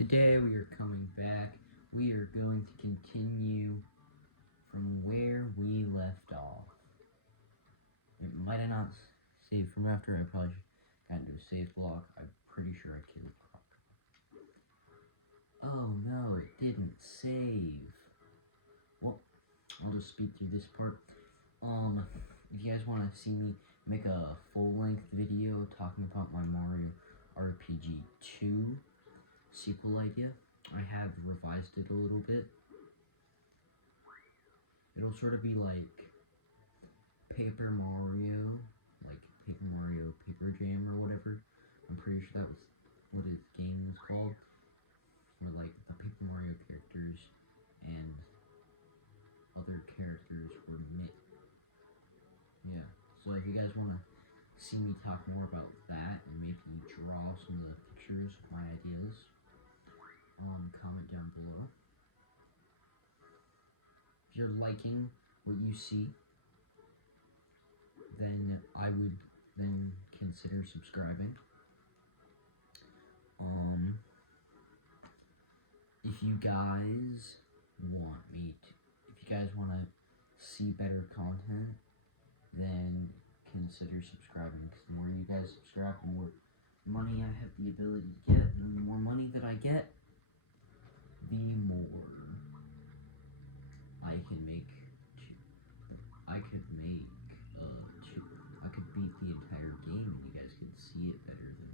Today we are coming back. We are going to continue from where we left off. It might have not saved from after. I probably got into a save block. I'm pretty sure I killed Croc. Oh no, it didn't save. Well, I'll just speed through this part. If you guys want to see me make a full-length video talking about my Mario RPG 2 sequel idea, I have revised it a little bit. It'll sort of be like Paper Mario, like Paper Mario Paper Jam or whatever. I'm pretty sure that was what his game was called. Where like the Paper Mario characters and other characters were mixed. Yeah, so if you guys want to see me talk more about that and maybe draw some of the pictures of my ideas, comment down below. If you're liking what you see, then I would then consider subscribing. If you guys want to see better content, then consider subscribing, because the more you guys subscribe, the more money I have the ability to get, and the more money that I get, the more I can make. I could beat the entire game, and you guys can see it better than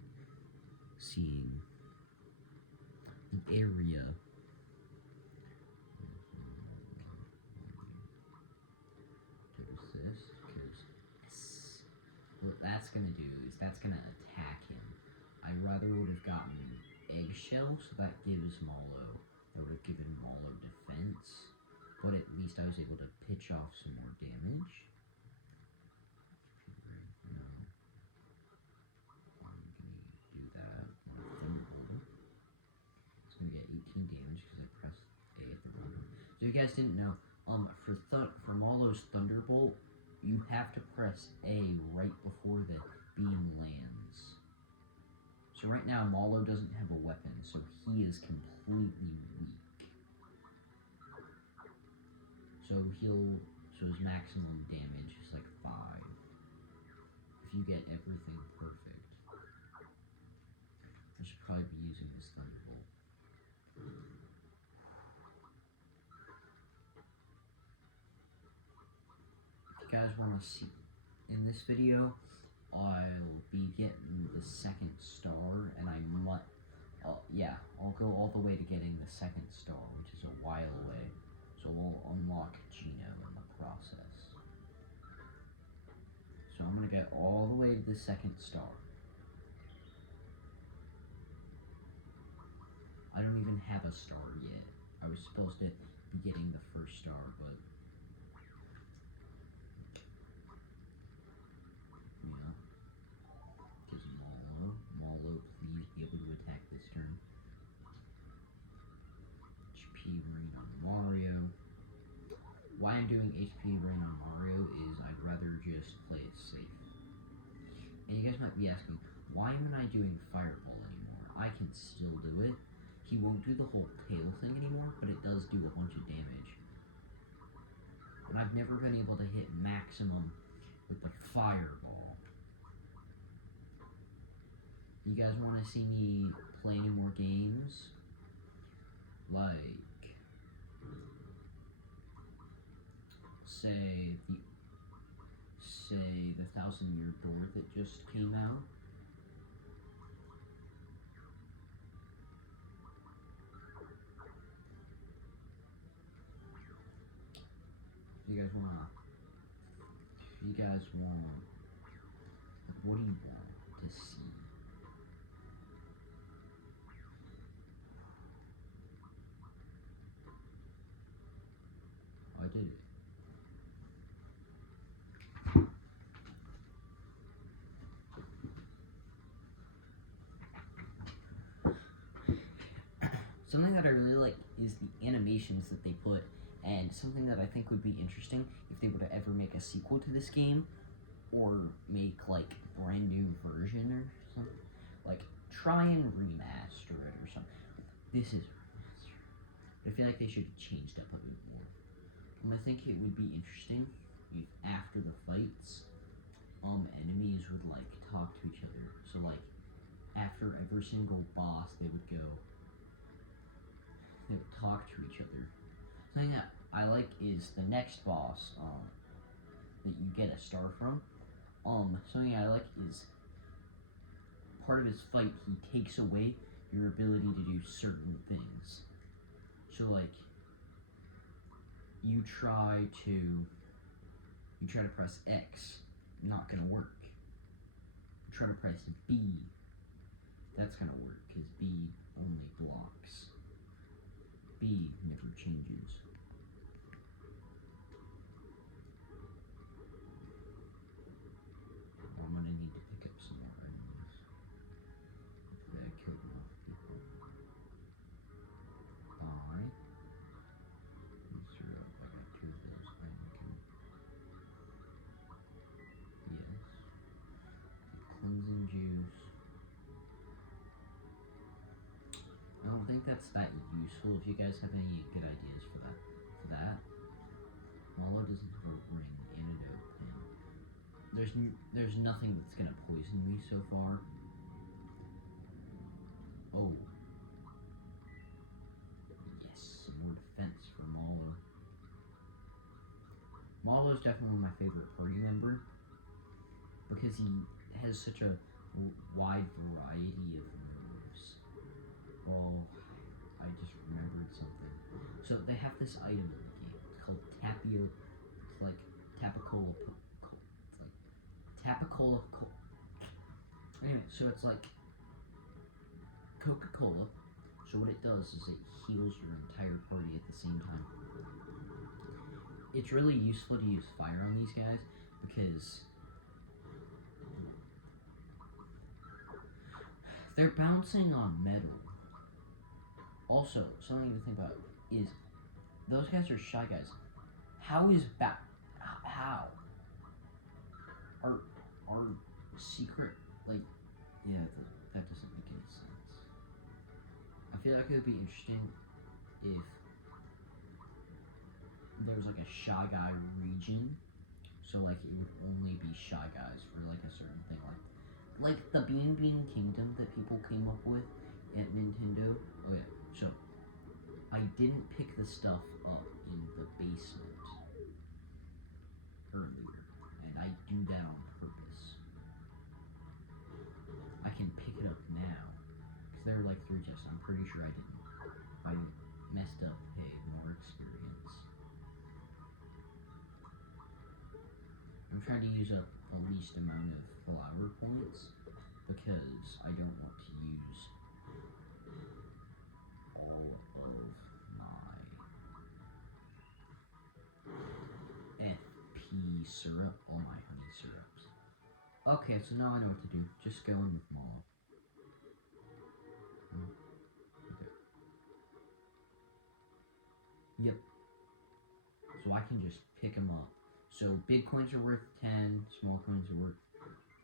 seeing the area. What that's gonna do is that's gonna attack him. I rather would have gotten Eggshell, so that gives Mallow. That would have given Mallow defense, but at least I was able to pitch off some more damage. No. I'm gonna do that on Thunderbolt. It's gonna get 18 damage because I pressed A at the bottom. So you guys didn't know, for Mallow's Thunderbolt, you have to press A right before the beam lands. So right now, Mallow doesn't have a weapon, so he is completely weak. So his maximum damage is like 5. If you get everything perfect. I should probably be using this Thunderbolt. If you guys want to see in this video, I'll be getting the 2nd star, and I'll go all the way to getting the 2nd star, which is a while away. So we'll unlock Geno in the process. So I'm gonna get all the way to the 2nd star. I don't even have a star yet. I was supposed to be getting the 1st star, but yeah. Because Mallow, please be able to attack this turn. HP Rain on Mario. Why I'm doing HP Rain on Mario is I'd rather just play it safe. And you guys might be asking, why am I doing Fireball anymore? I can still do it. He won't do the whole tail thing anymore, but it does do a bunch of damage. And I've never been able to hit maximum with the Fireball. You guys want to see me play any more games? Like, say the 1,000-Year Door that just came out. If you guys want, what do you want to see? I did it. Something that I really like is the animations that they put, and something that I think would be interesting if they were to ever make a sequel to this game, or make like a brand new version or something. Like, try and remaster it or something. This is true. I feel like they should have changed up a bit more. I think it would be interesting if after the fights, enemies would like talk to each other. So like after every single boss, they would talk to each other. Something that I like is the next boss, that you get a star from. Something I like is part of his fight, he takes away your ability to do certain things. So like you try to press X, not gonna work. You try to press B, that's gonna work because B only blocks. B never changes. I'm gonna need to pick up some more enemies. Hopefully I killed enough people. Bye. Syrup, I got 2 of those. I can... Yes. Cleansing juice. I don't think that's that useful. If you guys have any good ideas for that. Mallow doesn't have a ring, antidote pen. There's nothing that's gonna poison me so far. Oh. Yes, some more defense for Mallow. Mallow is definitely my favorite party member because he has such a wide variety of moves. Oh, I just remembered something. So they have this item in the game. It's called Tapio. It's like Tapicola. It's like Tapicola. Anyway, so it's like Coca-Cola. So what it does is it heals your entire party at the same time. It's really useful to use fire on these guys because they're bouncing on metal. Also, something to think about is those guys are shy guys. How is how are secret, like, yeah, that doesn't make any sense. I feel like it would be interesting if there was like a Shy Guy region, so like it would only be Shy Guys for like a certain thing, like the Bean Kingdom that people came up with at Nintendo. Oh yeah, so I didn't pick the stuff up in the basement earlier, and I do that on purpose. I can pick it up now because there were like 3 chests. I'm pretty sure I didn't. If I messed up, hey, more experience. I'm trying to use up the least amount of flower points because I don't want to use all of my FP syrup, all my honey syrups. Okay, so now I know what to do. Just go in with Mallow. Okay. Yep. So I can just pick them up. So big coins are worth 10, small coins are worth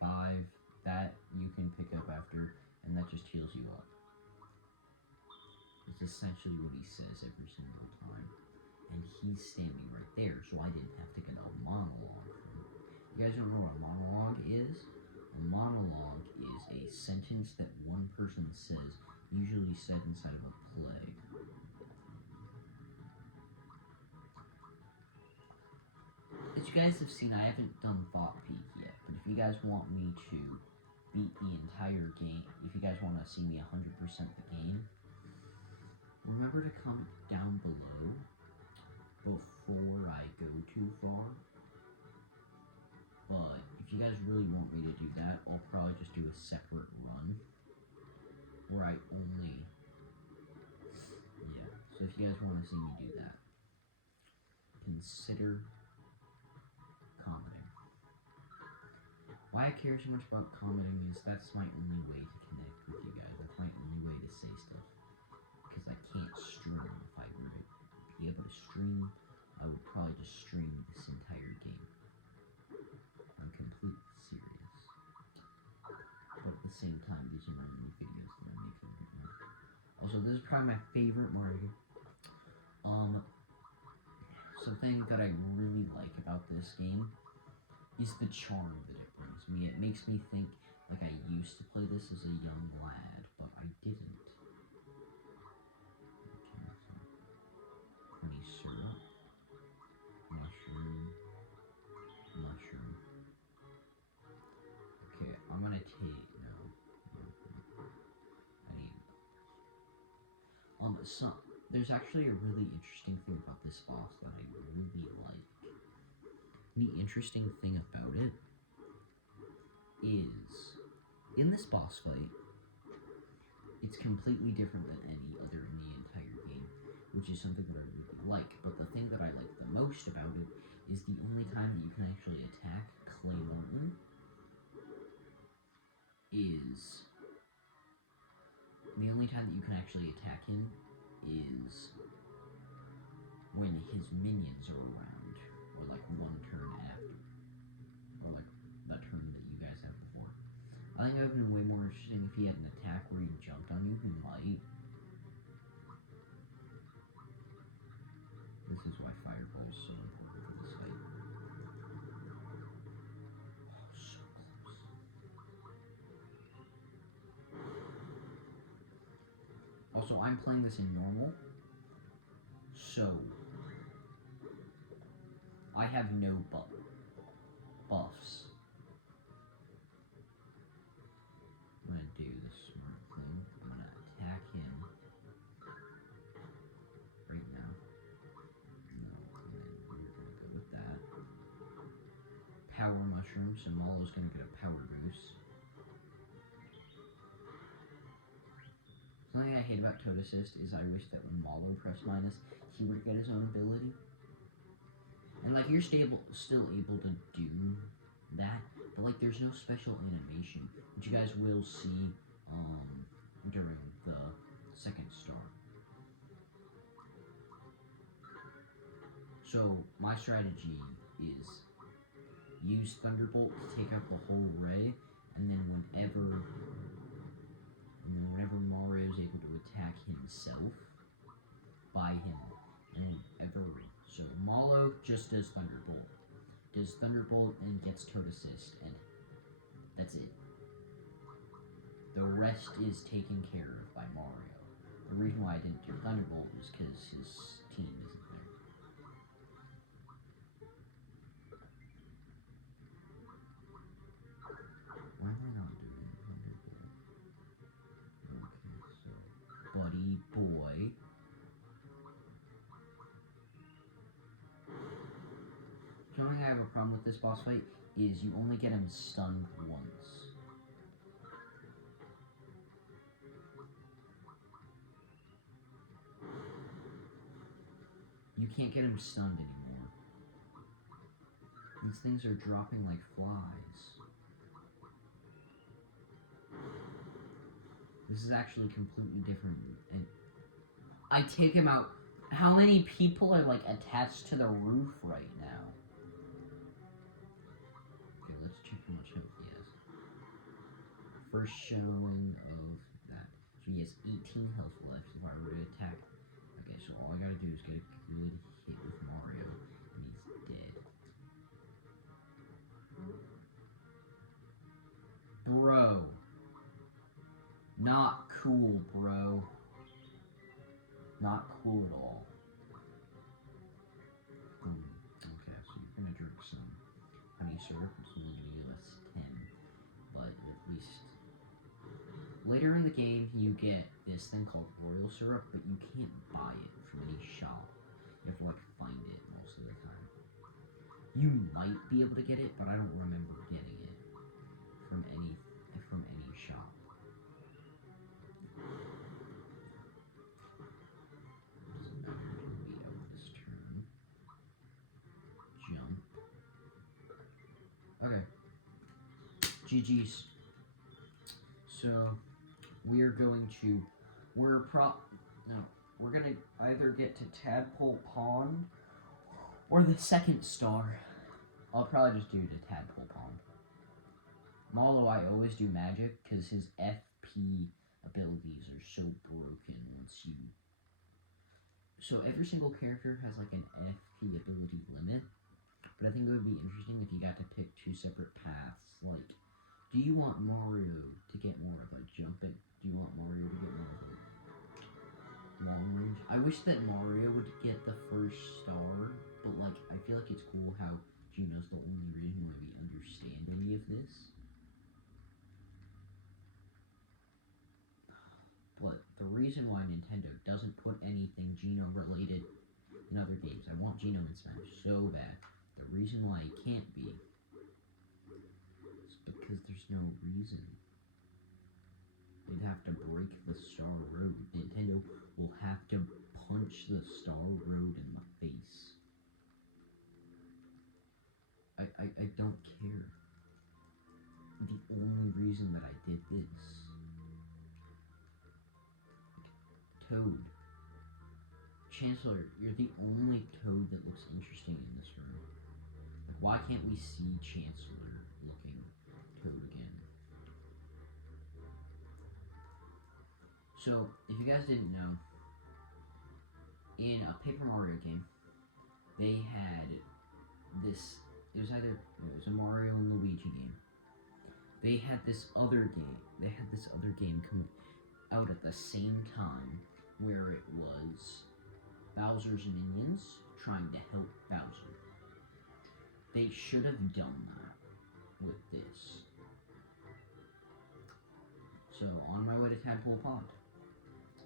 5. That you can pick up after, and that just heals you up. It's essentially what he says every single time. And he's standing right there, so I didn't have to get a monologue from him. You guys don't know what a monologue is? A monologue is a sentence that one person says, usually said inside of a play. As you guys have seen, I haven't done Thought Peak yet, but if you guys want me to beat the entire game, if you guys want to see me 100% the game, remember to comment down below before I go too far. But if you guys really want me to do that, I'll probably just do a separate run where I only, yeah, so if you guys want to see me do that, consider commenting. Why I care so much about commenting is that's my only way to connect with you guys. That's my only way to say stuff. Because I can't stream if I were to be able to stream, I would probably just stream this entire game. I'm completely serious. But at the same time, these are my only videos that I make every month. Also, this is probably my favorite Mario game. Something that I really like about this game is the charm that it brings me. It makes me think like I used to play this as a young lad, but I didn't. Okay, so honey syrup, mushroom, mushroom. Okay, I'm gonna take no. I need so there's actually a really interesting thing about this boss that I really like. The interesting thing about it is in this boss fight, it's completely different than any other in the entire game, which is something that I really like. But the thing that I like the most about it is the only time that you can actually attack Clay Martin is the only time that you can actually attack him is when his minions are around, or like one turn after, or like the turn that you guys have before. I think it would have been way more interesting if he had an attack where he jumped on you. He might. This is why Fireball is so important for this fight. Oh, so close. Also, I'm playing this in normal, so I have no buffs. I'm gonna do the smart thing. I'm gonna attack him right now. No, and then we're gonna go with that. Power mushroom, so Molo's gonna get a power boost. Something I hate about Toad Assist is I wish that when Molo pressed minus, he would get his own ability. And like you're still able to do that, but like there's no special animation, which you guys will see during the second star. So my strategy is use Thunderbolt to take out the whole ray, and then whenever Mario is able to attack himself by him, so Malo just does Thunderbolt and gets Toad Assist, and that's it. The rest is taken care of by Mario. The reason why I didn't do Thunderbolt was because his team isn't there. Why am I not doing Thunderbolt? Okay, so Buddy Boy. The only thing I have a problem with this boss fight is you only get him stunned once. You can't get him stunned anymore. These things are dropping like flies. This is actually completely different. And I take him out. How many people are like attached to the roof right now? Okay, let's check how much health he has. First showing of that. So he has 18 health left if I were to attack. Okay, so all I gotta do is get a good hit with Mario, and he's dead. Bro. Not cool, bro. Not cool at all. Okay, so you're gonna drink some honey syrup, which is only gonna give us 10, but at least later in the game you get this thing called royal syrup, but you can't buy it from any shop. You have to like find it most of the time. You might be able to get it, but I don't remember getting it from any shop. Doesn't matter until we out this turn. Jump. Okay. GG's. So we're going to we're gonna either get to Tadpole Pond or the second star. I'll probably just do to Tadpole Pond. Malo, I always do magic because his FP abilities are so broken once you. So every single character has like an FP ability limit, but I think it would be interesting if you got to pick two separate paths. Like, do you want Mario to get more of a jumping? Do you want Mario to get more of a long range? I wish that Mario would get the first star, but like I feel like it's cool how Gino's the only reason why we understand any of this. But the reason why Nintendo doesn't put anything Gino related in other games, I want Gino in Smash so bad. The reason why it can't be is because there's no reason. They'd have to break the Star Road. Nintendo will have to punch the Star Road in the face. I don't care. The only reason that I did this. Toad. Chancellor, you're the only Toad that looks interesting in this room. Like, why can't we see Chancellor looking Toad again? So, if you guys didn't know, in a Paper Mario game, they had this. It was a Mario and Luigi game. They had this other game. They had this other game come out at the same time, where it was Bowser's minions trying to help Bowser. They should have done that with this. So, on my way to Tadpole Pond,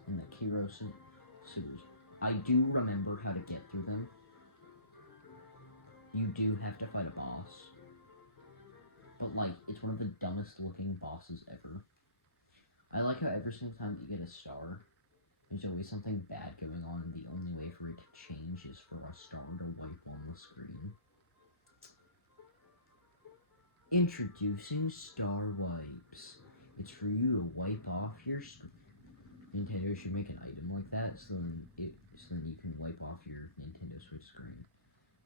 in the Kiro sewers, I do remember how to get through them. You do have to fight a boss. But, like, it's one of the dumbest looking bosses ever. I like how every single time that you get a star, there's always something bad going on, and the only way for it to change is for a star to wipe on the screen. Introducing Star Wipes. It's for you to wipe off your screen. Nintendo should make an item like that so then you can wipe off your Nintendo Switch screen.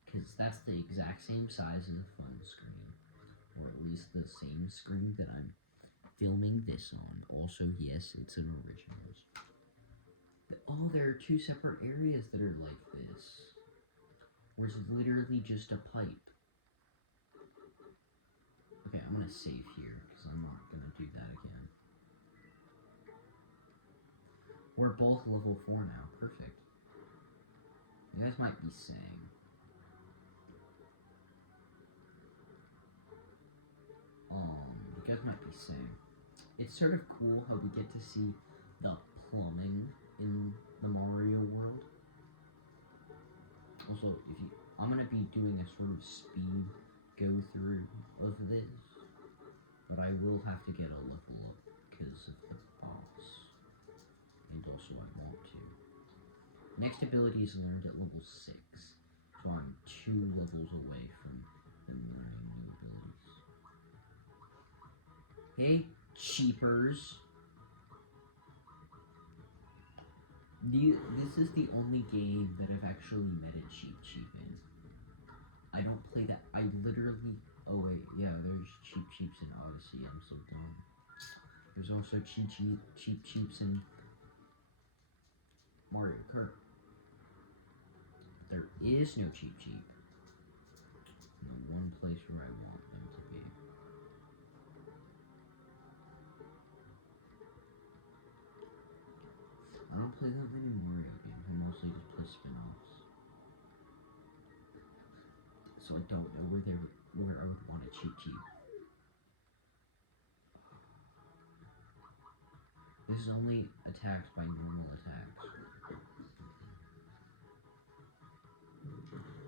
Because that's the exact same size as a phone screen. Or at least the same screen that I'm filming this on. Also, yes, it's an original. Oh, there are two separate areas that are like this. Where it's literally just a pipe. Okay, I'm gonna save here, because I'm not gonna do that again. We're both level 4 now. Perfect. You guys might be saying, it's sort of cool how we get to see the plumbing in the Mario world. Also, I'm gonna be doing a sort of speed go through of this, but I will have to get a level up because of the boss, and also I want to. Next ability is learned at level 6, so I'm 2 levels away from them learning new abilities. Hey, cheapers! This is the only game that I've actually met a Cheep in. I don't play that. I literally. Oh wait, yeah. There's Cheeps in Odyssey. I'm so dumb. There's also Cheeps in Mario Kart. There is no Cheep. The one place where I want them to be. I don't play that many Mario games. I mostly just play spin-offs. So I don't know where I would want a Cheep. This is only attacked by normal attacks.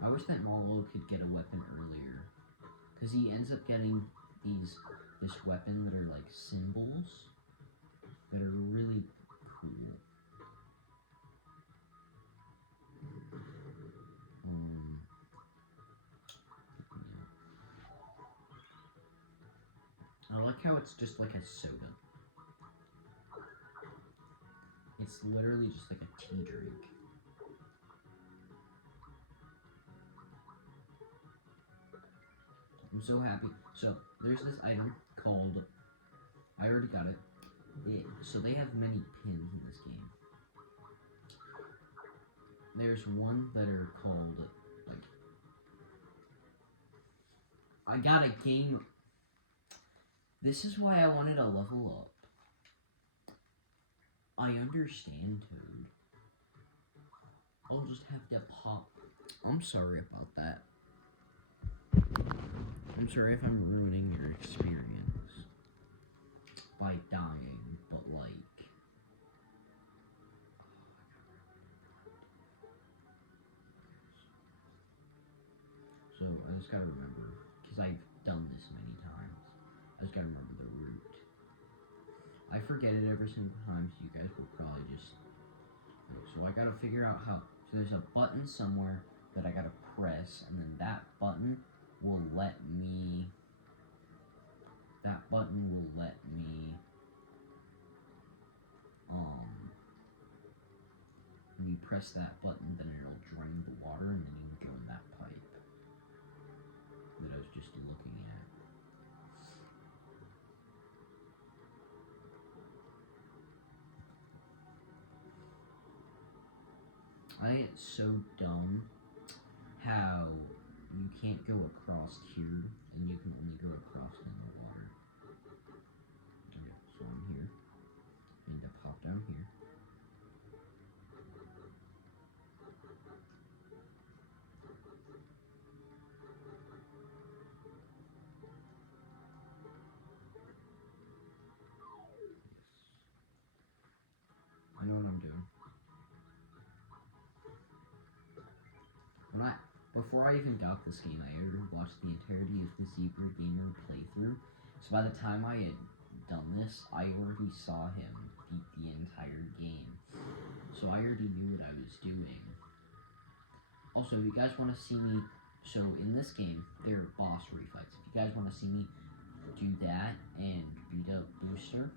I wish that Mallow could get a weapon earlier, because he ends up getting this weapon that are like symbols that are really cool. I like how it's just like a soda. It's literally just like a tea drink. I'm so happy. So, there's this item called, I already got it, So they have many pins in this game. There's one that are called, like, I got a game. This is why I wanted to level up. I understand, Toad. I'll just have to pop. I'm sorry about that. I'm sorry if I'm ruining your experience by dying, but like. So I just gotta remember, because I've done this many times. I just gotta remember the route. I forget it every single time, so you guys will probably just. So I gotta figure out how. So there's a button somewhere that I gotta press, and then that button will let me. When you press that button, then it'll drain the water, and then you can go in that pipe that I was just looking at. I get so dumb how you can't go across here, and you can only go across in the water. Okay, so I'm here. I need to pop down here. I know what I'm doing. Before I even got this game, I already watched the entirety of the Zebra Gamer playthrough. So by the time I had done this, I already saw him beat the entire game. So I already knew what I was doing. Also, if you guys want to see me, so in this game, there are boss refights. If you guys want to see me do that and beat up Booster,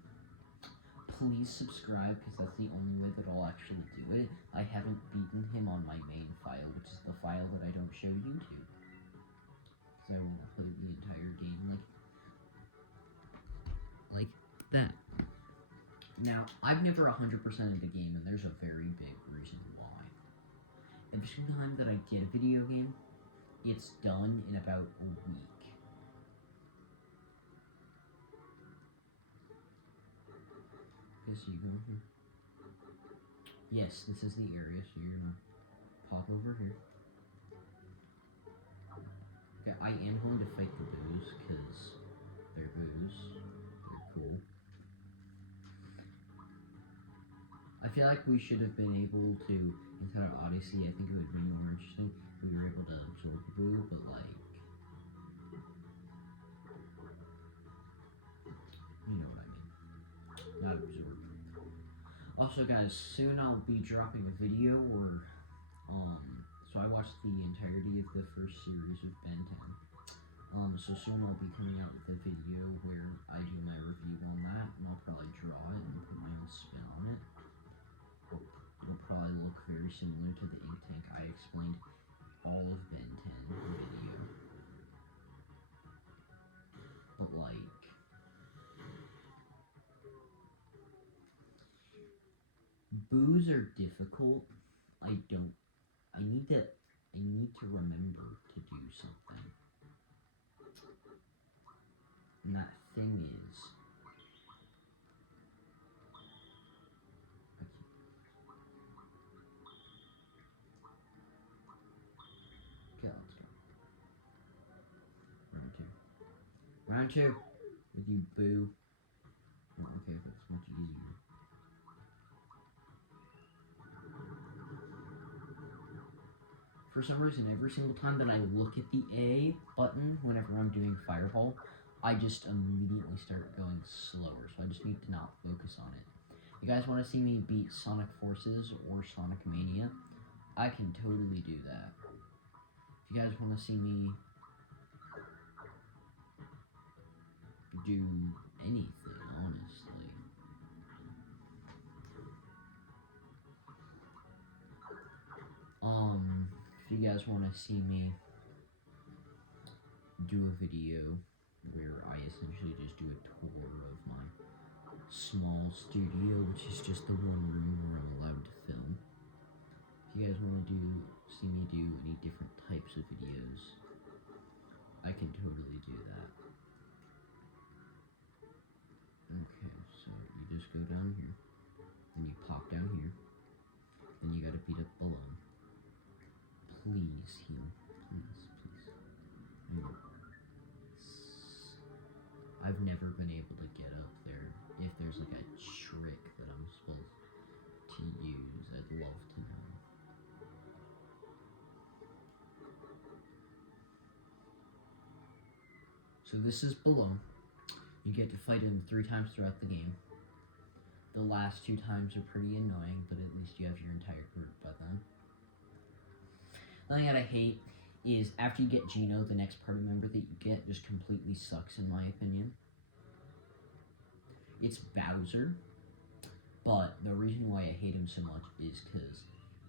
please subscribe, because that's the only way that I'll actually do it. I haven't beaten him on my main file, which is the file that I don't show YouTube. So I will play the entire game like that. Now, I've never 100%ed the game, and there's a very big reason why. Every single time that I get a video game, it's done in about a week. Okay, so you go here. Yes, this is the area, so you're gonna pop over here. Okay, I am going to fight the boos, because they're boos. They're cool. I feel like we should have been able to, instead of Odyssey, I think it would be more interesting if we were able to absorb the boo, but like, you know what I mean. Not absorb. Also, guys, soon I'll be dropping a video where, so I watched the entirety of the first series of Ben 10. So soon I'll be coming out with a video where I do my review on that, and I'll probably draw it and put my own spin on it. It'll probably look very similar to the ink tank I explained all of Ben 10 video. But like, boos are difficult. I need to remember to do something. And that thing is, okay, let's go. Round two. With you, boo. Oh, okay, that's much easier. For some reason, every single time that I look at the A button whenever I'm doing Fireball, I just immediately start going slower, so I just need to not focus on it. If you guys want to see me beat Sonic Forces or Sonic Mania, I can totally do that. If you guys want to see me do anything, honestly. If you guys want to see me do a video where I essentially just do a tour of my small studio, which is just the one room where I'm allowed to film. If you guys want to see me do any different types of videos, I can totally do that. Okay, so you just go down here, and you pop down here, then you gotta beat up below. Please heal. Please. I've never been able to get up there. If there's like a trick that I'm supposed to use, I'd love to know. So this is below. You get to fight him 3 times throughout the game. The last 2 times are pretty annoying, but at least you have your entire group by then. The thing that I hate is after you get Gino, the next party member that you get just completely sucks in my opinion. It's Bowser, but the reason why I hate him so much is because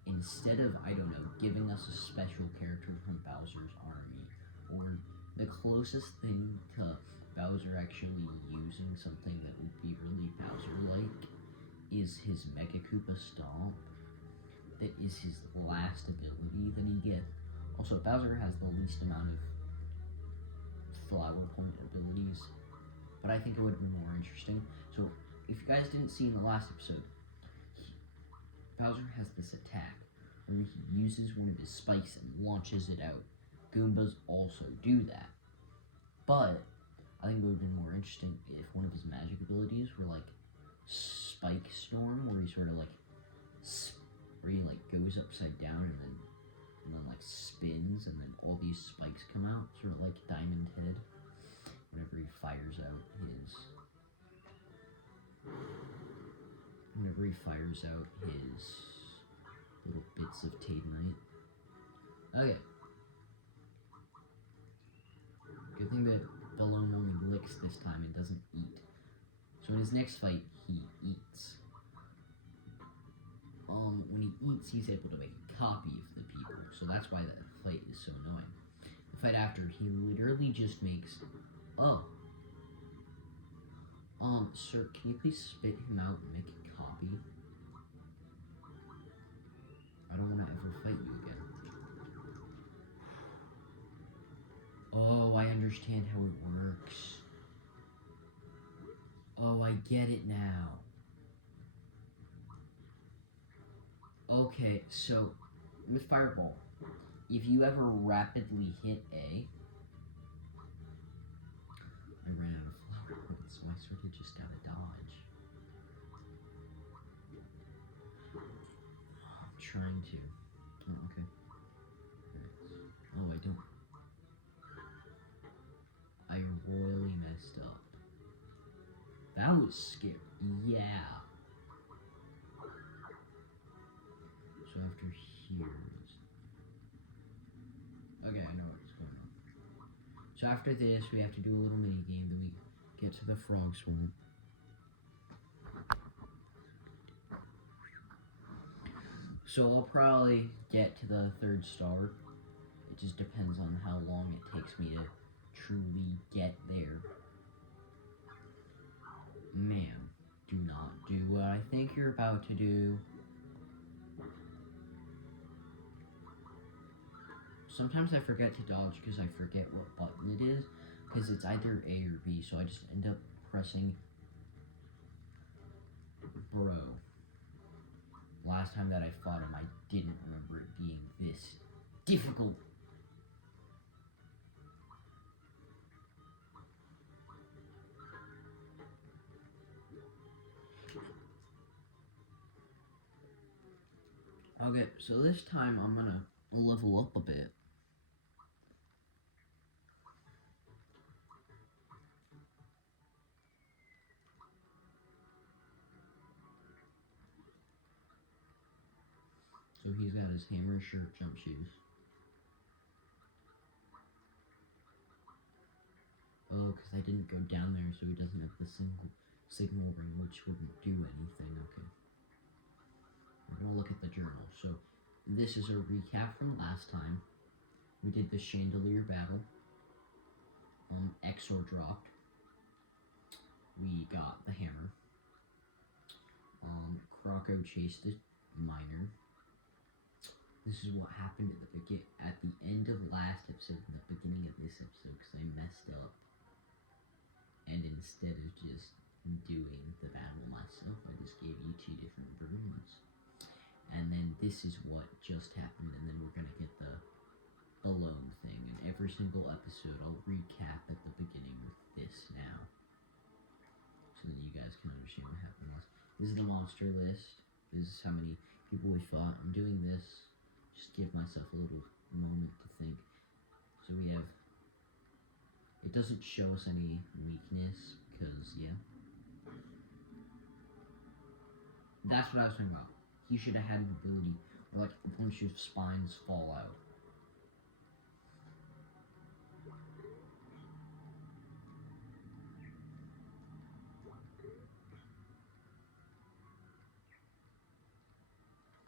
instead of, I don't know, giving us a special character from Bowser's army, or the closest thing to Bowser actually using something that would be really Bowser-like is his Mega Koopa Stomp. That is his last ability that he gets. Also, Bowser has the least amount of flower point abilities, but I think it would have been more interesting. So, if you guys didn't see in the last episode, Bowser has this attack where he uses one of his spikes and launches it out. Goombas also do that, but I think it would have been more interesting if one of his magic abilities were like Spike Storm, where he sort of like goes upside down and then like spins, and then all these spikes come out, sort of like Diamond Head, whenever he fires out his little bits of Tadenite. Okay. Good thing that Balloon only licks this time and doesn't eat. So in his next fight, he eats. When he eats, he's able to make a copy of the people, so that's why that fight is so annoying. The fight after, he literally just makes, sir, can you please spit him out and make a copy? I don't want to ever fight you again. Oh, I understand how it works. Oh, I get it now. Okay, so with Fireball, if you ever rapidly hit A, I ran out of flower points, so I sort of just gotta dodge. I'm trying to. Oh, okay. Oh, I don't. I royally messed up. That was scary. Yeah. So after here is... Okay, I know what's going on. So after this, we have to do a little mini game, then we get to the frog swamp. So I'll probably get to the 3rd star. It just depends on how long it takes me to truly get there. Ma'am, do not do what I think you're about to do. Sometimes I forget to dodge because I forget what button it is, because it's either A or B, so I just end up pressing bro. Last time that I fought him, I didn't remember it being this difficult. Okay, so this time I'm gonna level up a bit. So he's got his hammer, shirt, jump shoes. Oh, because I didn't go down there, so he doesn't have the signal ring, which wouldn't do anything. Okay. We're gonna look at the journal. So this is a recap from last time. We did the chandelier battle. Exor dropped. We got the hammer. Croco chased the miner. This is what happened at the end of last episode and the beginning of this episode because I messed up. And instead of just doing the battle myself, I just gave you 2 different rooms. And then this is what just happened, and then we're gonna get the alone thing. And every single episode, I'll recap at the beginning with this now, so that you guys can understand what happened last. This is the monster list. This is how many people we fought. I'm doing this just give myself a little moment to think. So we have. It doesn't show us any weakness because yeah. That's what I was talking about. He should have had an ability where like a bunch of spines fall out.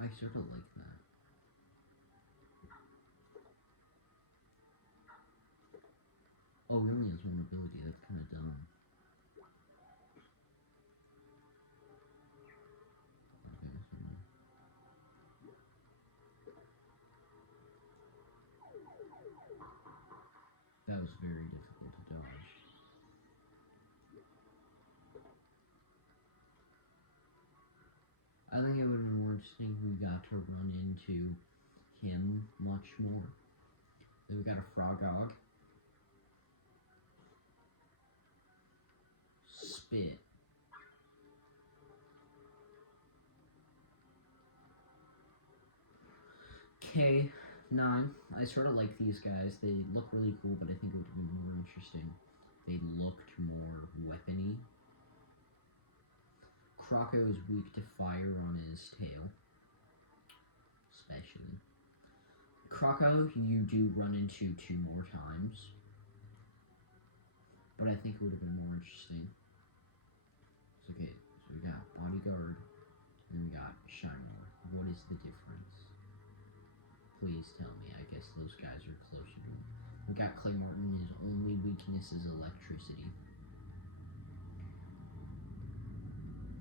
I sort of like that. Oh, he only has one ability. That's kind of dumb. Okay, so that was very difficult to dodge. I think it would have been more interesting if we got to run into him much more. Then we got a Frogog. Spit. K9. I sort of like these guys. They look really cool, but I think it would be more interesting. They looked more weapony. Croco is weak to fire on his tail. Especially. Croco, you do run into 2 more times. But I think it would have been more interesting. So, okay, so we got Bodyguard, and then we got Shinemore. What is the difference? Please tell me. I guess those guys are closer to him. We got Clay Martin. His only weakness is electricity.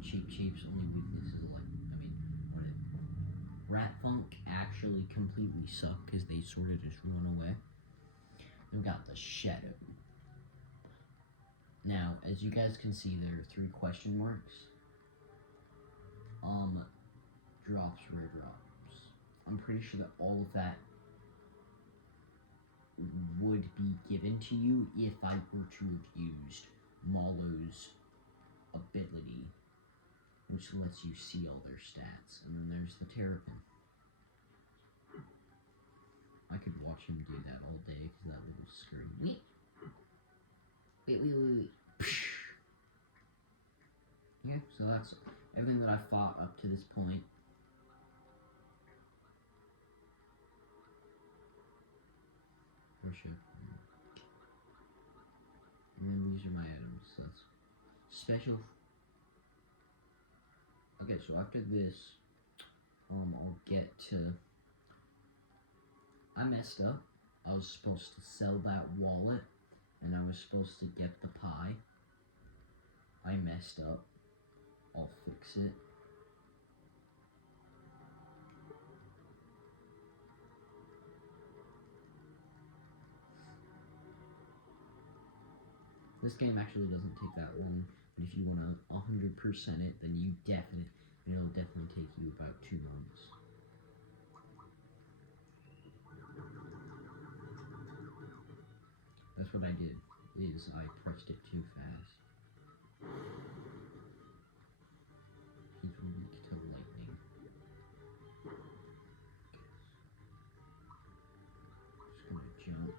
Cheap's only weakness is Rat Funk actually completely suck because they sort of just run away. Then we got the Shadow. Now, as you guys can see, there are 3 question marks. Drops, rare drops. I'm pretty sure that all of that would be given to you if I were to have used Mallow's ability, which lets you see all their stats. And then there's the Terrapin. I could watch him do that all day because that little scream. Wait. Yeah, so that's everything that I fought up to this point. Worship. And then these are my items. So that's special. Okay, so after this, I'll get to. I messed up. I was supposed to sell that wallet, and I was supposed to get the pie. I messed up. I'll fix it. This game actually doesn't take that long, but if you want to 100% it, then it'll definitely take you about 2 months. That's what I did, is I pressed it too fast. He's weak to lightning. Just gonna jump.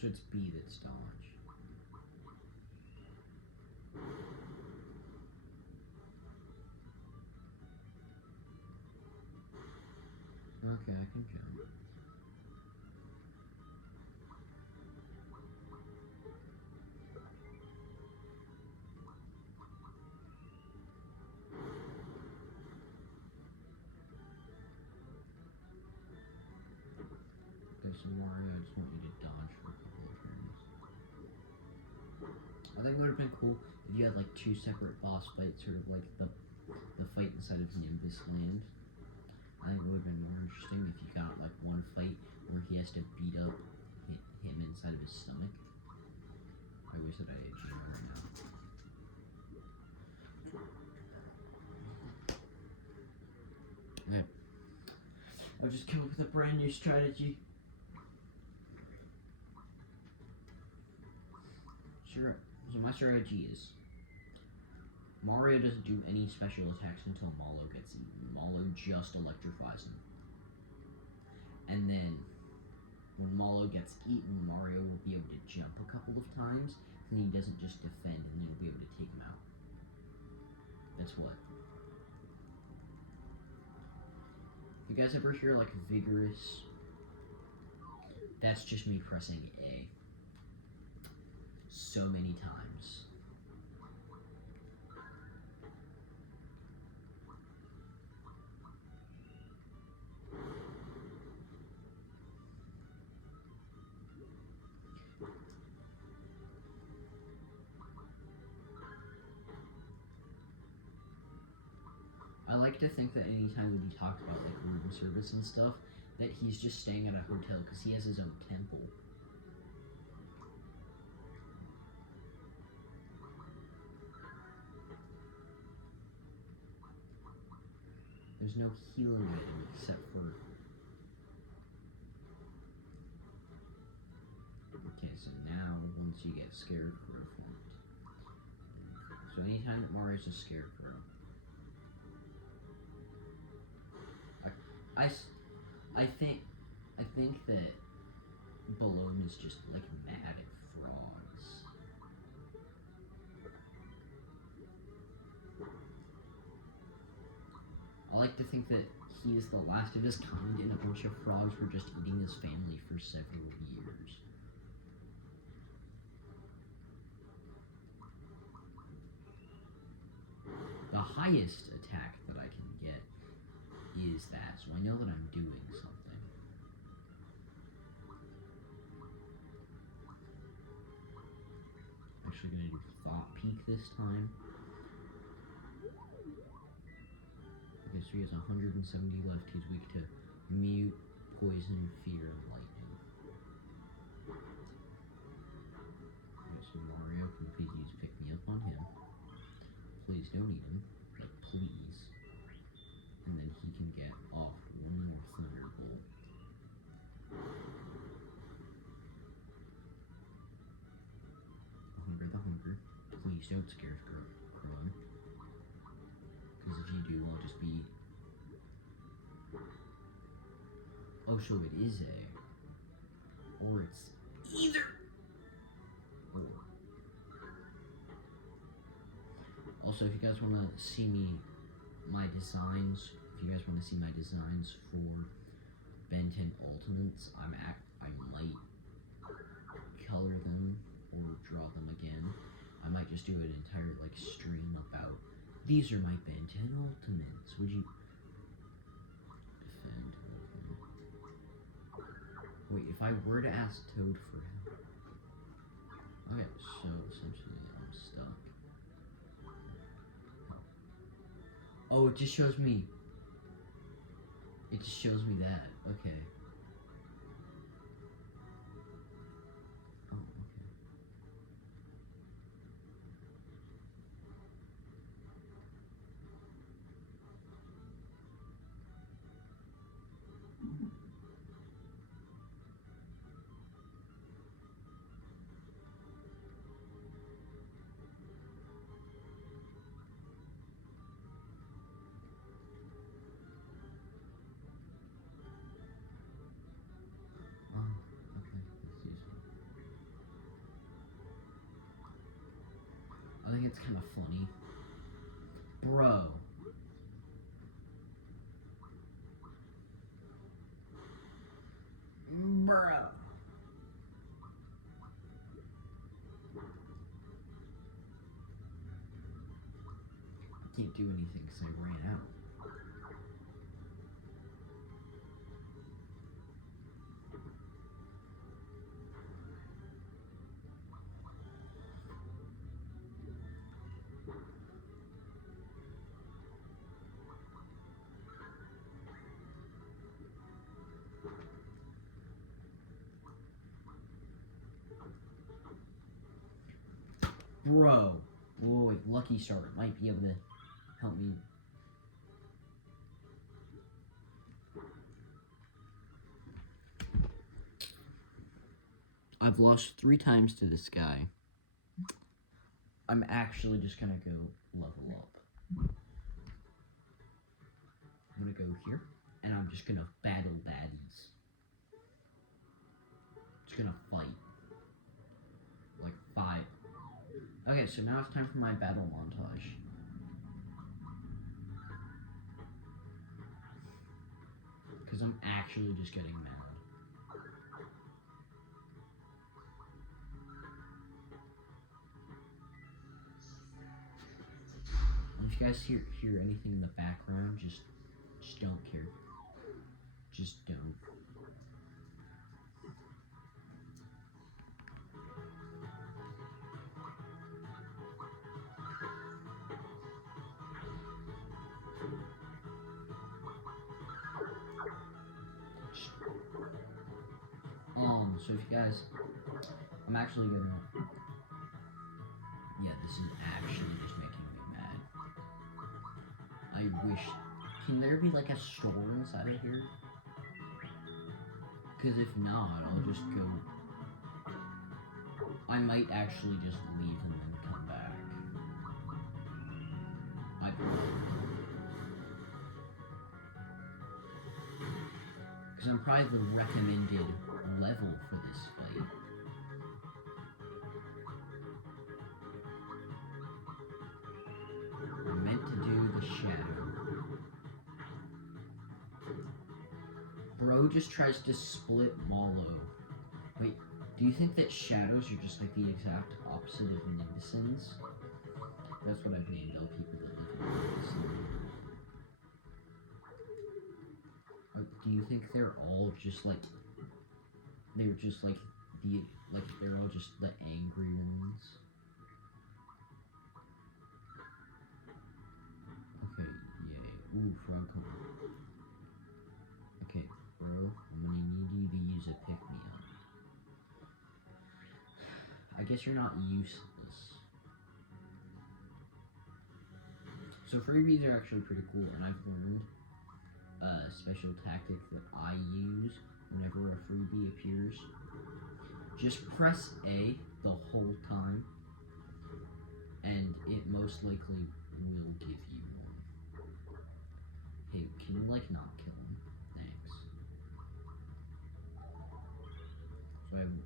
So it's B that's dodge. Okay, I can jump. play some Mario, I just want you to dodge for a couple of turns. I think it would have been cool if you had like two separate boss fights, sort of like the fight inside of Nimbus Land. I think it would have been more interesting if you got like one fight where he has to beat up him inside of his stomach. I wish that I had Gino right now. Okay. I've just come up with a brand new strategy. Sure. So my strategy is Mario doesn't do any special attacks until Mallow gets eaten. Mallow just electrifies him. And then when Mallow gets eaten, Mario will be able to jump a couple of times, and he doesn't just defend, and then you'll be able to take him out. That's what. If you guys ever hear like vigorous, that's just me pressing A so many times. I like to think that anytime that he talks about like room service and stuff, that he's just staying at a hotel because he has his own temple. There's no healing item except for... Okay, so now once you get Scarecrow formed. So anytime that Mario's a Scarecrow, I think that Balloon is just like mad at frogs. I like to think that he is the last of his kind and a bunch of frogs were just eating his family for several years. The highest attack that I can get is that, so I know that I'm doing something. Actually gonna do Thought Peak this time. Okay, so he has 170 left. He's weak to Mute, Poison, Fear, Lightning. Okay, so Mario can please use Pick Me Up on him. Please don't eat him. Like, please. And then he can get off one more Thunderbolt. The hunger. Please don't Scarecrow him. Because if you do, I'll just be... Oh, so it is A. Or it's either. Or. Also, if you guys want to see my designs, if you guys want to see my designs for Ben 10 Ultimates, I might color them or draw them again. I might just do an entire like stream about these are my Ben 10 Ultimates. Would you defend? Wait, if I were to ask Toad for help. Okay, so essentially I'm stuck. Oh, it just shows me. It just shows me that. Okay. Oh, okay. I think it's kind of funny. Bro. Bro. I can't do anything because I ran out. Bro. Whoa, wait, Lucky Star might be able to help me. I've lost 3 times to this guy. I'm actually just gonna go level up. I'm gonna go here, and I'm just gonna battle baddies. Just gonna fight. Like 5. Okay, so now it's time for my battle montage. Because I'm actually just getting mad. If you guys hear anything in the background, just don't care. Just don't. So if you guys, I'm actually gonna, yeah, this is actually just making me mad. I wish, can there be like a store inside of here? Because if not, I'll just go, I might actually just leave and then come back. Because I'm probably the recommended level for this fight. I meant to do the shadow. Bro just tries to split Mallow. Wait, do you think that shadows are just like the exact opposite of Nimbusins? That's what I've named all people that live in Nimbusins. Do you think they're all just like, they're just like the, like they're all just the angry ones? Okay, yay. Ooh, frog cone. Okay, bro, I'm gonna need you to use a pick-me-up. I guess you're not useless. So freebies are actually pretty cool, and I've learned a special tactic that I use whenever a freebie appears. Just press A the whole time, and it most likely will give you one. Hey, can you like not kill him? Thanks. So I have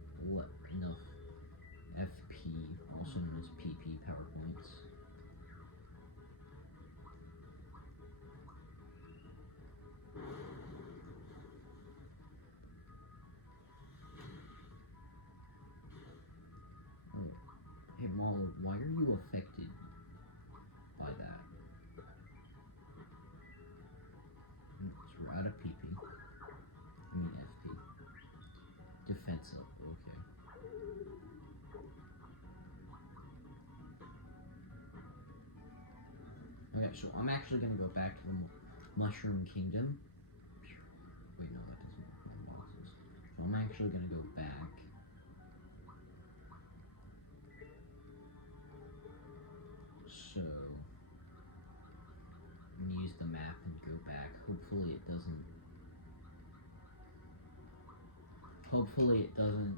enough FP, also known as PP power points. Hey Maul, why are you affected by that? So we're out of PP. I mean FP. Defense up, okay. Okay, so I'm actually gonna go back to the Mushroom Kingdom. Wait, no, that doesn't work on boxes. So I'm actually gonna go back. So I'm gonna use the map and go back. Hopefully it doesn't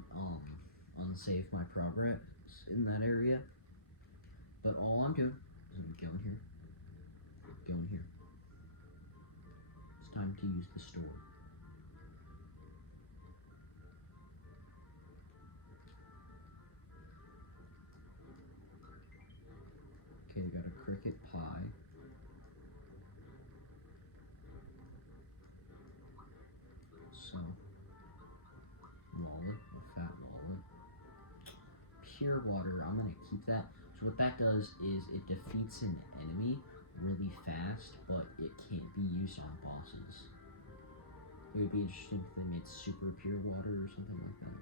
unsave my progress in that area. But all I'm doing is I'm going here. Going here. It's time to use the store. Okay, we got a cricket pie. So, wallet, a fat wallet. Pure water, I'm gonna keep that. So what that does is it defeats an enemy really fast, but it can't be used on bosses. It would be interesting if they made super pure water or something like that.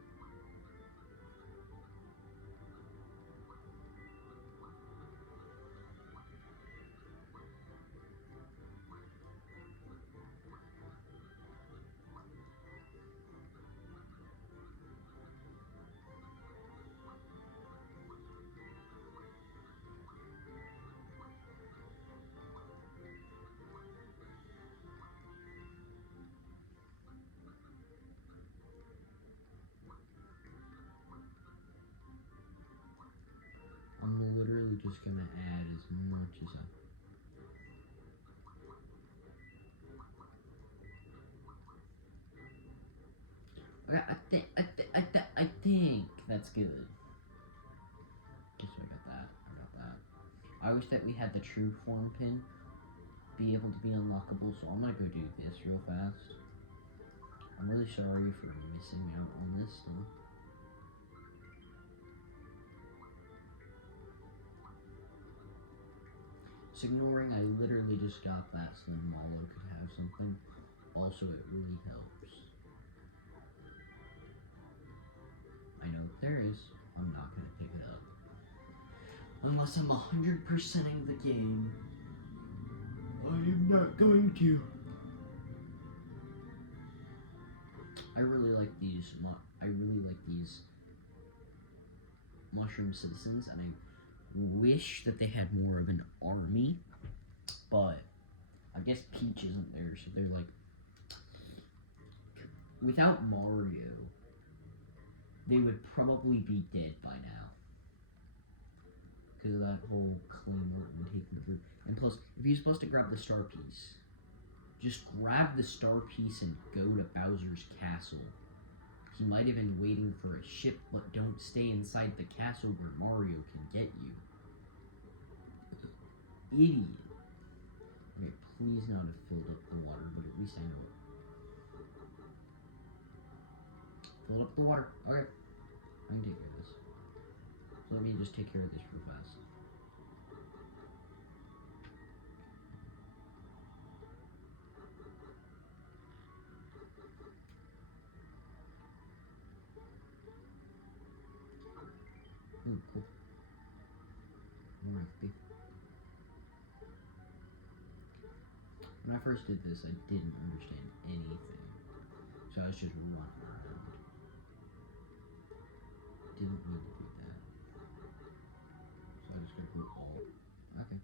just gonna add as much as Okay, I think that's good. Just so I got that. I got that. I wish that we had the true form pin be able to be unlockable, so I'm gonna go do this real fast. I'm really sorry for missing out on this stuff. So ignoring, I literally just got that so then Malo could have something. Also, it really helps. I know there is. I'm not gonna pick it up. Unless I'm 100%ing the game. I am not going to. I really like these mushroom citizens, and I wish that they had more of an army, but I guess Peach isn't there, so they're like, without Mario, they would probably be dead by now, because of that whole claymore and taking through. And plus, if you're supposed to grab the star piece, just grab the star piece and go to Bowser's castle. He might have been waiting for a ship, but don't stay inside the castle where Mario can get you. Idiot. Okay, please not have filled up the water, but at least I know it. Fill up the water. Okay. I can take care of this. So let me just take care of this real fast. Ooh, cool. More FP. When I first did this, I didn't understand anything. So I was just running around. Didn't mean to do that. So I just gotta go all. Okay.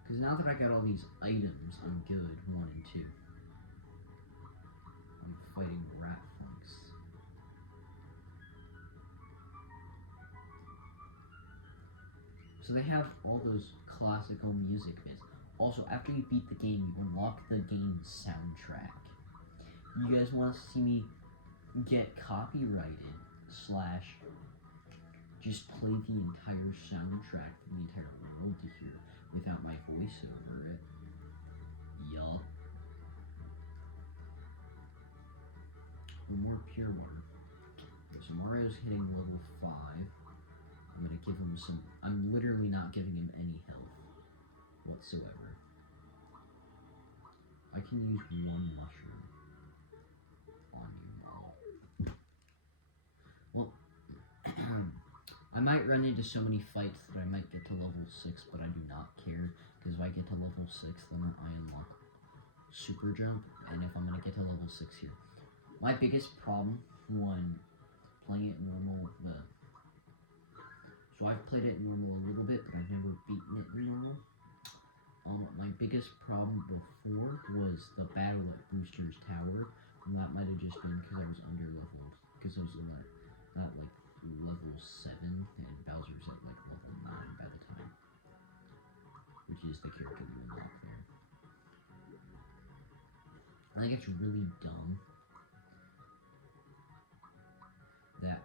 Because now that I got all these items, I'm good. 1 and 2. I'm fighting rat funks. So they have all those classical music bits. Also, after you beat the game, you unlock the game's soundtrack. You guys want to see me get copyrighted / just play the entire soundtrack for the entire world to hear without my voice over it? Yup. More pure water. So Mario's hitting level 5. I'm gonna give him some. I'm literally not giving him any health whatsoever. I can use 1 mushroom on you, Malo. Well, I might run into so many fights that I might get to level 6, but I do not care, because if I get to level 6, then I unlock super jump, and if I'm gonna get to level 6 here. My biggest problem when playing it normal, so I've played it normal a little bit, but I've never beaten it in normal. My biggest problem before was the battle at Brewster's Tower, and that might have just been because I was under leveled, because I was at like level 7, and Bowser's at like level 9 by the time, which is the character you unlock there. I think it's really dumb that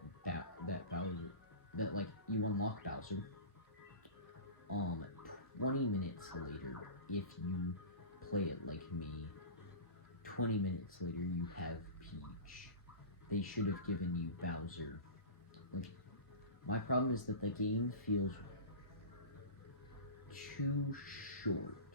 Bowser, that like you unlock Bowser, 20 minutes later, if you play it like me, 20 minutes later you have Peach. They should have given you Bowser. Like, my problem is that the game feels too short.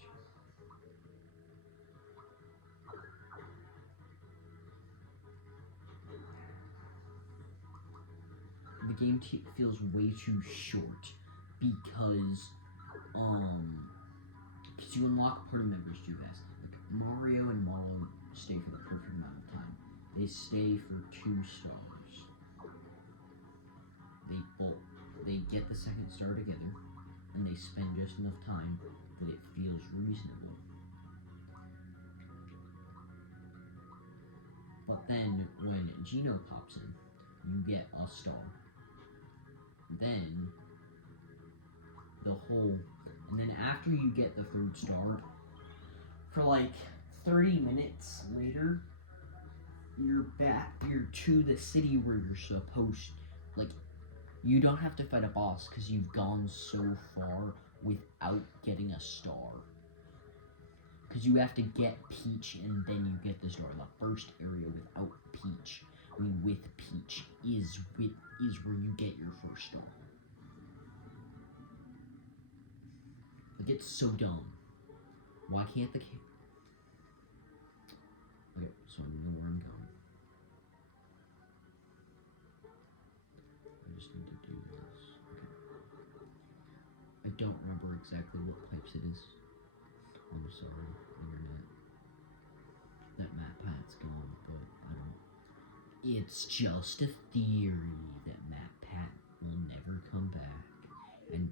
The game feels way too short because you unlock party members too fast. Like Mario and Malo stay for the perfect amount of time. They stay for 2 stars. They get the 2nd star together, and they spend just enough time that it feels reasonable. But then when Geno pops in, you get a star. then and then after you get the third star, for like 30 minutes later, you're to the city where you're supposed, like, you don't have to fight a boss because you've gone so far without getting a star. Because you have to get Peach and then you get the star. The first area without Peach, with Peach, is where you get your first star. Like, it's so dumb. Why can't the kid... Okay, so I know where I'm going. I just need to do this. Okay. I don't remember exactly what pipes it is. I'm sorry, internet. That map pad's gone, but I don't... It's just a theory that map pad will never come back. And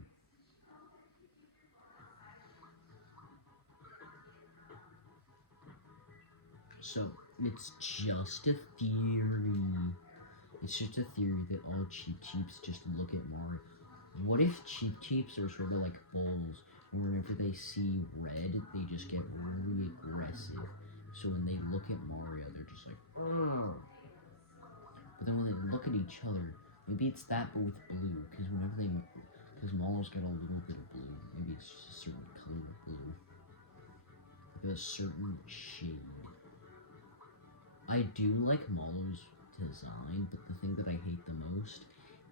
so, it's just a theory. It's just a theory that all Cheep Cheeps just look at Mario. What if Cheep Cheeps are sort of like bulls, where whenever they see red, they just get really aggressive. So when they look at Mario, they're just like, ugh. But then when they look at each other, maybe it's that, but with blue, because Mario's got a little bit of blue. Maybe it's just a certain color of blue. Like a certain shade. I do like Molo's design, but the thing that I hate the most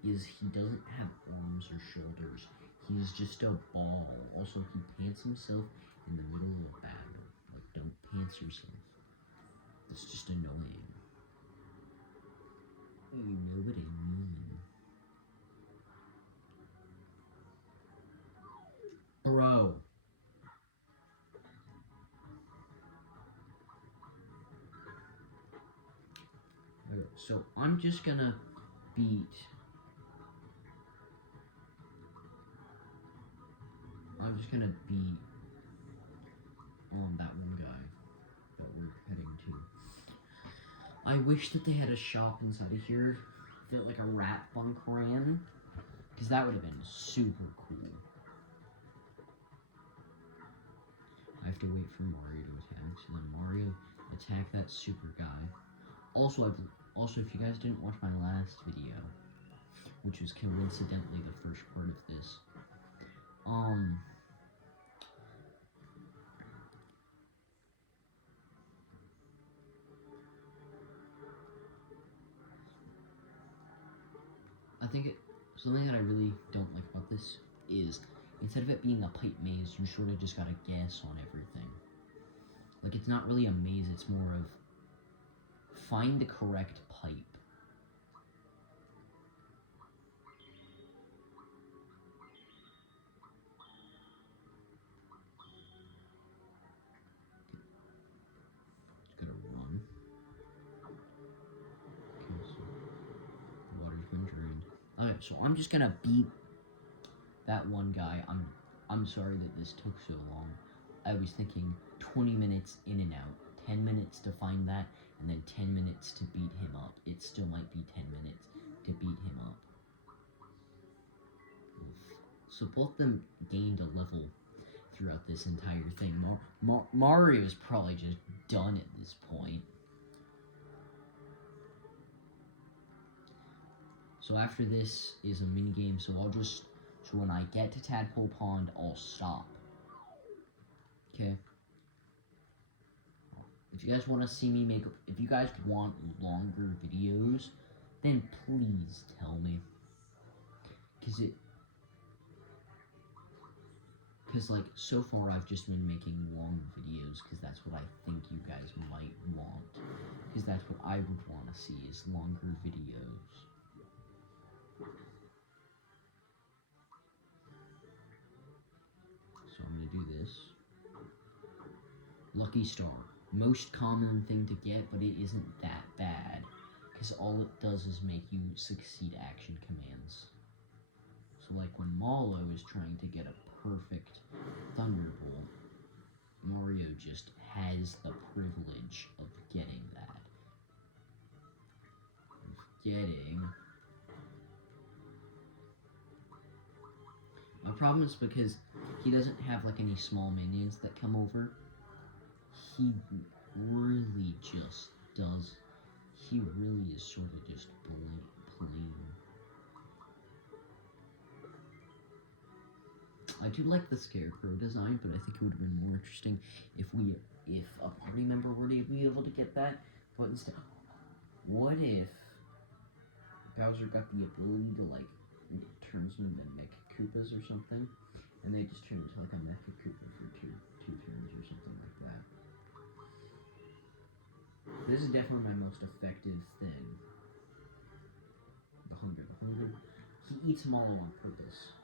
is he doesn't have arms or shoulders. He's just a ball. Also, he pants himself in the middle of a battle. Like, don't pants yourself. That's just annoying. You know what I mean. Bro. Okay, so I'm just gonna beat... that one guy that we're heading to. I wish that they had a shop inside of here that like a rat funk ran, because that would have been super cool. I have to wait for Mario to attack, so then Mario attack that super guy. Also, if you guys didn't watch my last video, which was coincidentally the first part of this, I think something that I really don't like about this is, instead of it being a pipe maze, you sort of just gotta guess on everything. Like, it's not really a maze, it's more of find the correct pipe. Just gotta run. Okay, so the water's been drained. Alright, so I'm just gonna beat that one guy. I'm sorry that this took so long. I was thinking 20 minutes in and out, 10 minutes to find that, and then 10 minutes to beat him up. It still might be 10 minutes to beat him up. So both of them gained a level throughout this entire thing. Mario's probably just done at this point. So after this is a mini game, so when I get to Tadpole Pond, I'll stop. Okay? If you guys want to see me if you guys want longer videos, then please tell me. Because like, so far I've just been making long videos, because that's what I think you guys might want. Because that's what I would want to see, is longer videos. So I'm going to do this. Lucky Star. Most common thing to get, but it isn't that bad, because all it does is make you succeed action commands. So like when Malo is trying to get a perfect Thunderbolt, Mario just has the privilege of getting that. problem is because he doesn't have like any small minions that come over. He really just does. He really is sort of just plain. I do like the Scarecrow design, but I think it would have been more interesting if a party member were to be able to get that. But instead, what if Bowser got the ability to like turn them into Mecha Koopas or something, and they just turn into like a Mecha Koopa for two turns or something like that. This is definitely my most effective thing. The hunger. He eats Mallow on purpose.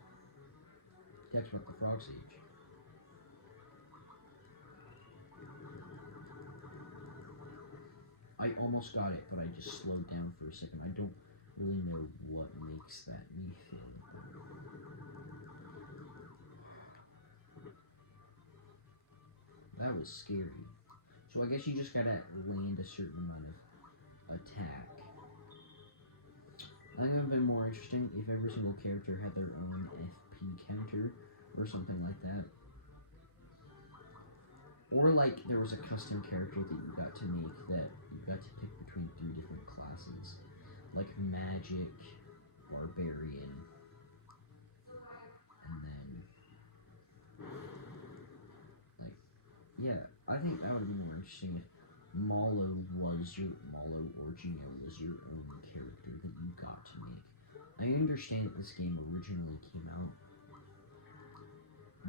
Talks about the Frog Siege. I almost got it, but I just slowed down for a second. I don't really know what makes that me feel. That was scary. So I guess you just gotta land a certain amount of attack. I think it would have been more interesting if every single character had their own FP counter or something like that. Or like there was a custom character that you got to make that you got to pick between 3 different classes. Like Magic, Barbarian, and then like, yeah, I think that would be more interesting if Mallow or Gino was your own character that you got to make. I understand that this game originally came out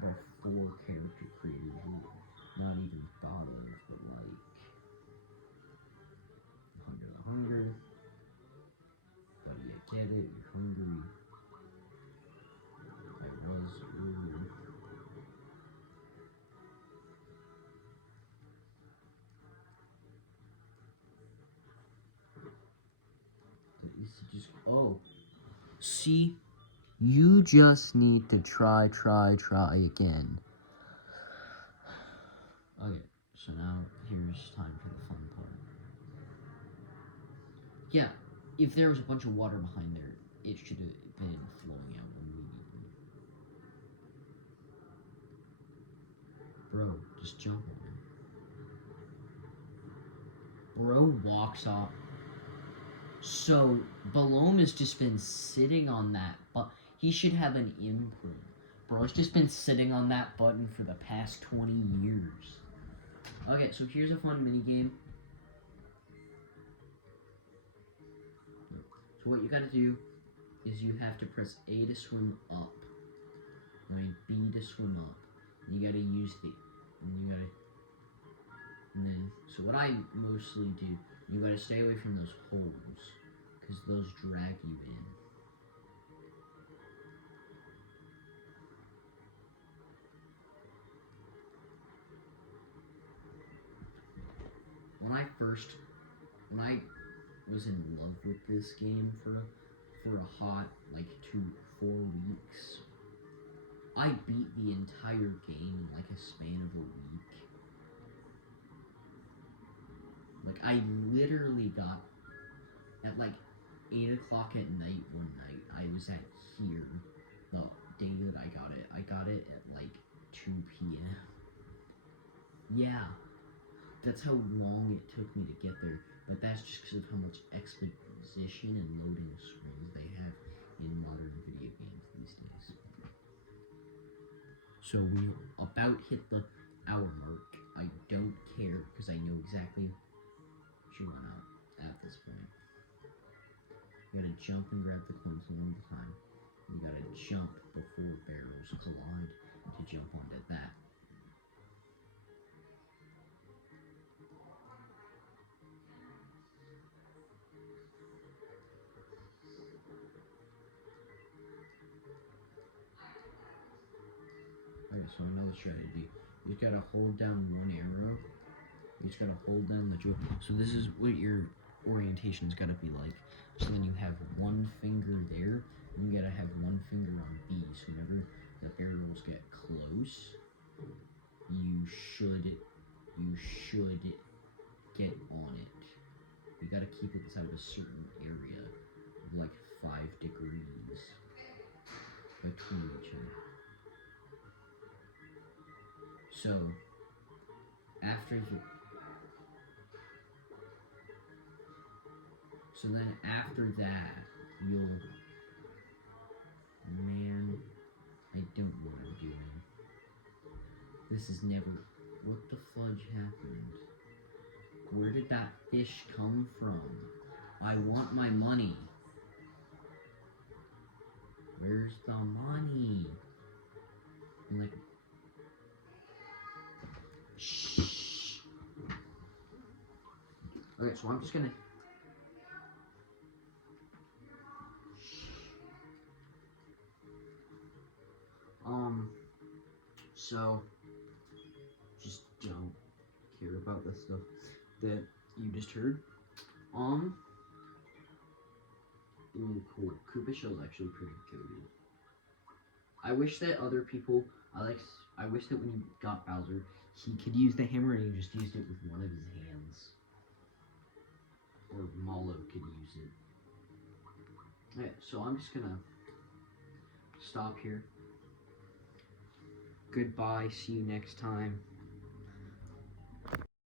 before character creators were not even thought of, but like hunger. Buddy, I get it, you're hungry. I was earlier. See, you just need to try again. Okay, so now here's time for the fun part. Yeah, if there was a bunch of water behind there, it should have been flowing out immediately. Bro, just jump on it. Bro walks off. So, Balom has just been sitting on that, but he should have an imprint. Bro's just been sitting on that button for the past 20 years. Okay, so here's a fun mini game. So what you gotta do is you have to press A to swim up, and B to swim up. And you gotta use and then, so what I mostly do, you gotta stay away from those holes, because those drag you in. When I was in love with this game for a hot, like 4 weeks, I beat the entire game in like a span of a week. Like, I literally got, at like 8 o'clock at night one night, I was at here, the day that I got it at like 2 p.m. Yeah, that's how long it took me to get there, but that's just because of how much exposition and loading screens they have in modern video games these days. So we about hit the hour mark. I don't care, because I know exactly what you want out at this point. You gotta jump and grab the coins one at a time. You gotta jump before barrels collide to jump onto that. Okay, so another strategy. You just gotta hold down one arrow. You just gotta hold down the jewel. So this is what your orientation's gotta be like. So then you have one finger there, and you gotta have one finger on B. So whenever the barrels get close, you should get on it. You gotta keep it inside a certain area, like 5 degrees between each other. So after the so then after that you'll man, I don't know what I'm doing. This is never what the fudge happened? Where did that fish come from? I want my money. Where's the money? I'm like, shh. Okay, so I'm just gonna. So just don't care about the stuff that you just heard. Cool. Koopa Shell's actually pretty good. I wish that other people, I wish that when you got Bowser, he could use the hammer and he just used it with one of his hands. Or Mallow could use it. Alright, so I'm just gonna stop here. Goodbye, see you next time.